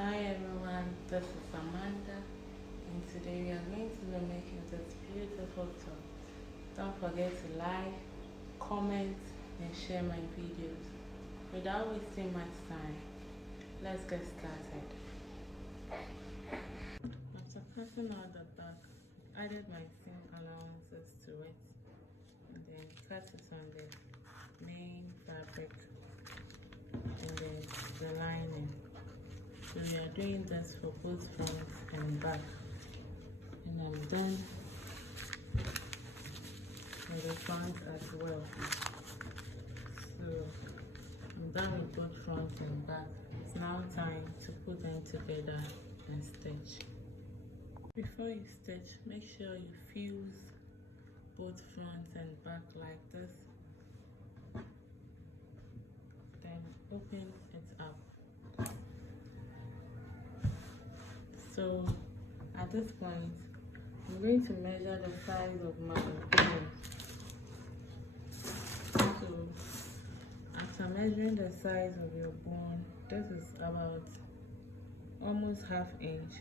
Hi everyone, this is Amanda, and today we are going to be making this beautiful top. Don't forget to like, comment, and share my videos. Without wasting much time, let's get started. After cutting out the back, I added my seam allowances to it, and then cut it on the main fabric, and then the lining. So we are doing this for both front and back, and I'm done for the front as well. So I'm done with both front and back. It's now time to put them together and stitch. Before you stitch, make sure you fuse both front and back like this, then open it up. So at this point, I'm going to measure the size of my bone. So after measuring the size of your bone, this is about almost ½ inch.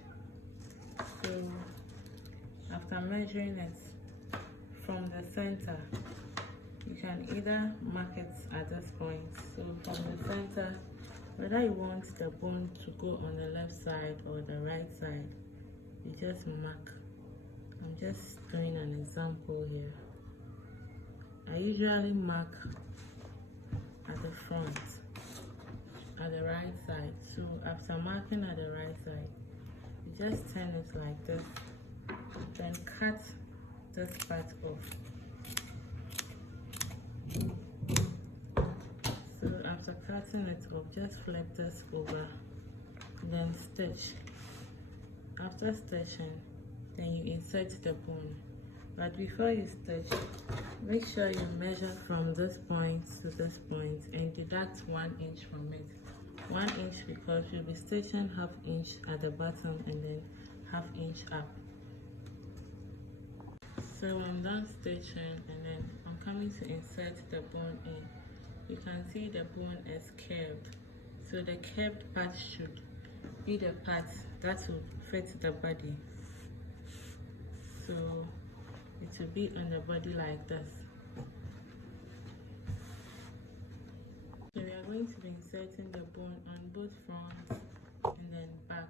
So after measuring it from the center, you can either mark it at this point. So from the center, whether you want the bone to go on the left side or the right side, you just mark. I'm just doing an example here. I usually mark at the front, at the right side. So after marking at the right side, you just turn it like this, then cut this part off. So after cutting it off, just flip this over, then stitch. After stitching, then you insert the bone. But before you stitch, make sure you measure from this point to this point and deduct 1 inch from it. 1 inch because you'll be stitching ½ inch at the bottom and then ½ inch up. So I'm done stitching, and then I'm coming to insert the bone in. You can see the bone is curved, so the curved part should be the part that will fit the body. So it will be on the body like this. So we are going to be inserting the bone on both front and then back.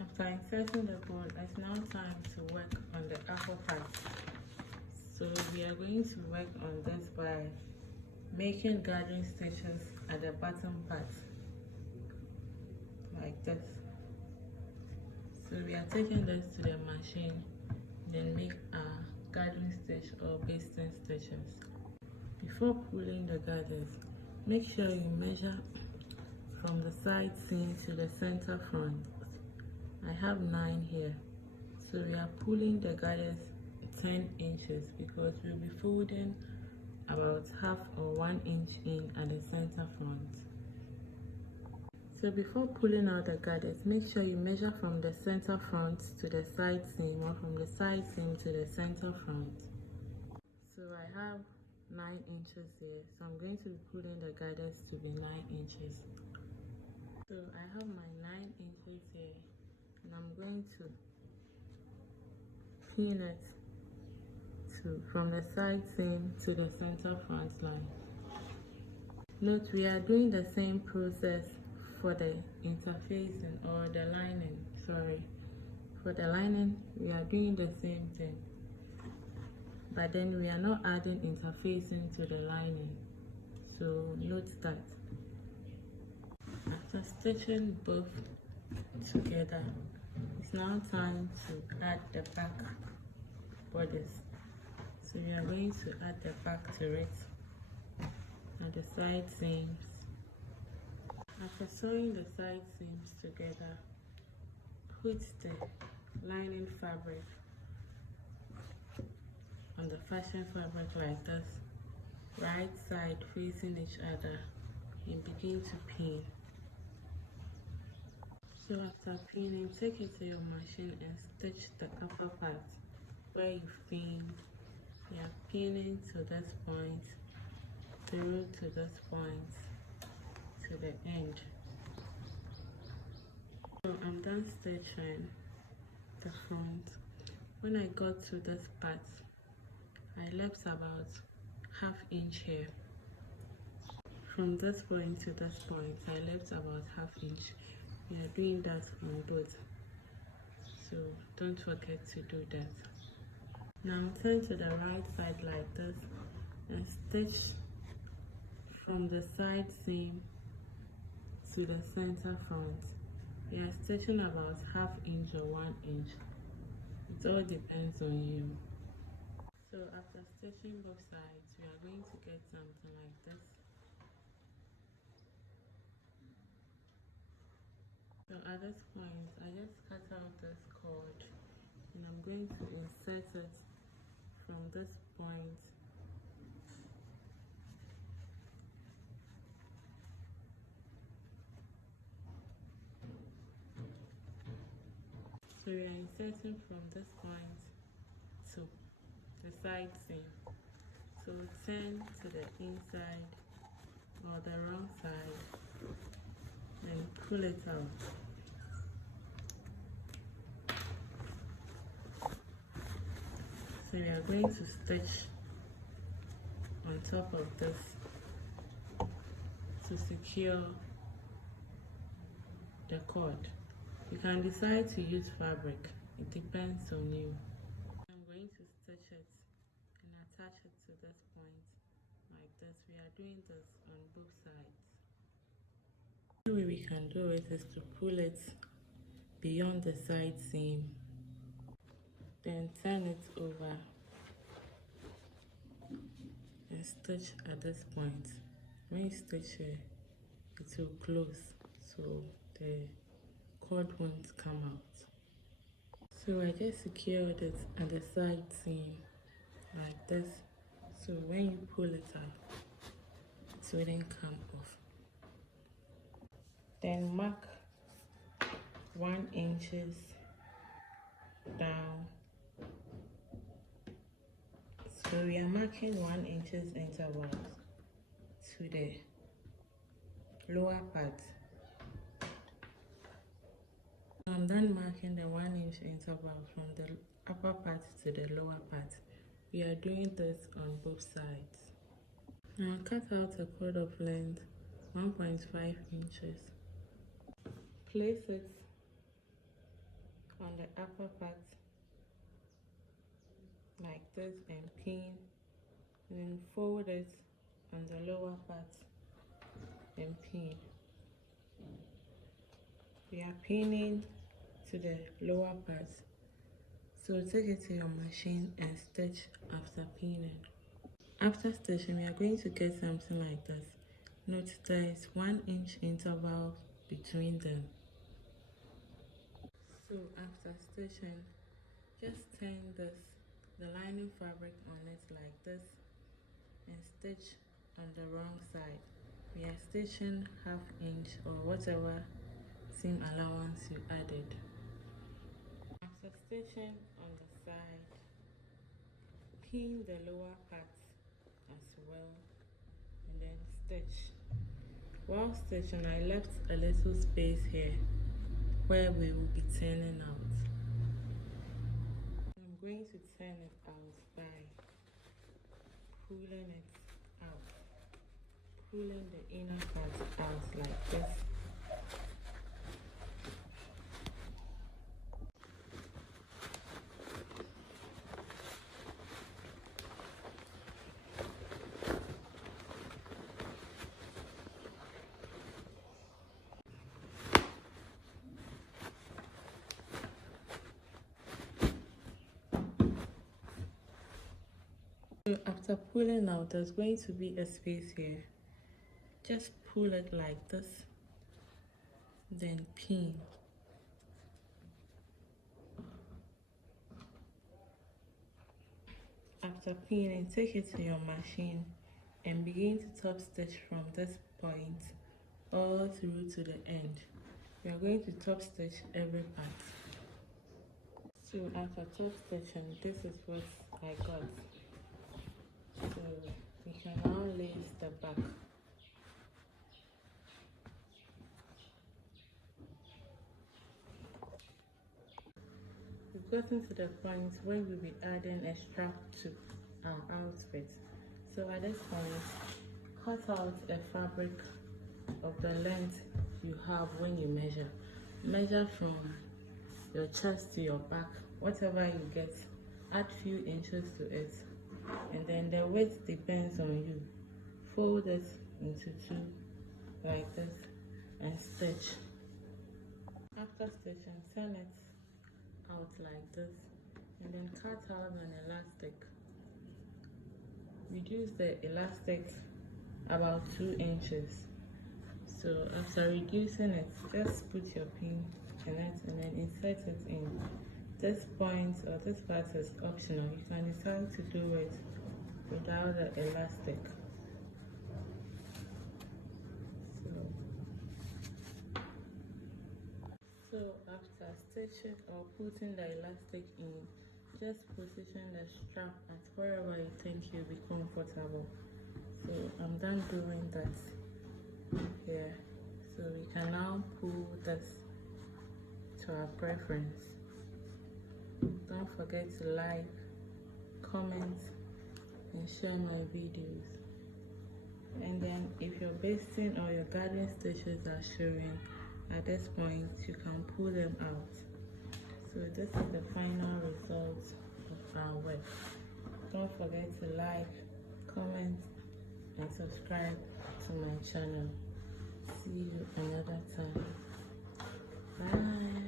After inserting the bone, it's now time to work on the upper part. So we are going to work on this by making gathering stitches at the bottom part, like this. So we are taking this to the machine, then make a gathering stitch or basting stitches. Before pulling the gathers, make sure you measure from the side seam to the center front. I have 9 here, so we are pulling the gathers 10 inches because we'll be folding about ½ or 1 inch in at the center front. So before pulling out the gathers, make sure you measure from the center front to the side seam, or from the side seam to the center front. So I have 9 inches here, so I'm going to be pulling the gathers to be 9 inches. So I have my 9 inches here, and I'm going to pin it from the side seam to the center front line. Note, we are doing the same process for the interfacing or the lining. For the lining, we are doing the same thing, but then we are not adding interfacing to the lining. So note that. After stitching both together, it's now time to add the back borders. So we are going to add the back to it at the side seams. After sewing the side seams together, put the lining fabric on the fashion fabric like this, right side facing each other, and begin to pin. So after pinning, take it to your machine and stitch the upper part where you've pinned. You are pinning to this point, through to this point, to the end. done stitching the front. When I got to this part, I left about ½ inch here. From this point to this point, I left about ½ inch. We are doing that on both, so don't forget to do that. Now turn to the right side like this and stitch from the side seam to the center front. We are stitching about ½ inch or 1 inch. It all depends on you. So after stitching both sides, we are going to get something like this. So at this point, I just cut out this cord and I'm going to insert it from this point so we are inserting from this point to the side seam. So turn to the inside or the wrong side and pull it out. So we are going to stitch on top of this to secure the cord. You can decide to use fabric, it depends on you. I'm going to stitch it and attach it to this point like this. We are doing this on both sides. The way we can do it is to pull it beyond the side seam, then turn it over and stitch at this point. When you stitch here, it will close so the cord won't come out. So I just secured it at the side seam like this, so when you pull it out, it wouldn't come off. Then mark 1 inch down. So we are marking 1 inch intervals to the lower part. I'm done marking the 1 inch interval from the upper part to the lower part. We are doing this on both sides. Now cut out a cord of length 1.5 inches. Place it on the upper part like this and pin, and then fold it on the lower part and pin. We are pinning to the lower part, so take it to your machine and stitch after pinning. After stitching, we are going to get something like this. Note there is 1 inch interval between them. So after stitching, just turn the lining fabric on it like this and stitch on the wrong side. We are stitching ½ inch or whatever seam allowance you added. After stitching on the side, pin the lower part as well and then stitch. While stitching, I left a little space here where we will be turning out. I'm going to turn it out by pulling it out, pulling the inner part out like this. So after pulling out, there's going to be a space here. Just pull it like this, then pin. After pinning, take it to your machine and begin to top stitch from this point all through to the end. We are going to top stitch every part. So after top stitching, this is what I got. So we can now lace the back. we've gotten to the point where we'll be adding a strap to our outfit. So at this point, cut out a fabric of the length you have when you measure. Measure from your chest to your back, whatever you get, add few inches to it, and then the width depends on you. Fold it into two like this and stitch. After stitching, turn it out like this and then cut out an elastic. Reduce the elastic about 2 inches. So after reducing it, just put your pin in it and then insert it in. This point or this part is optional. You can decide to do it without the elastic. So after stitching or putting the elastic in, just position the strap at wherever you think you'll be comfortable. So I'm done doing that here. So we can now pull this to our preference. Don't forget to like, comment, and share my videos. And then if your basting or your garden stitches are showing, at this point you can pull them out. So this is the final result of our work. Don't forget to like, comment, and subscribe to my channel. See you another time. Bye.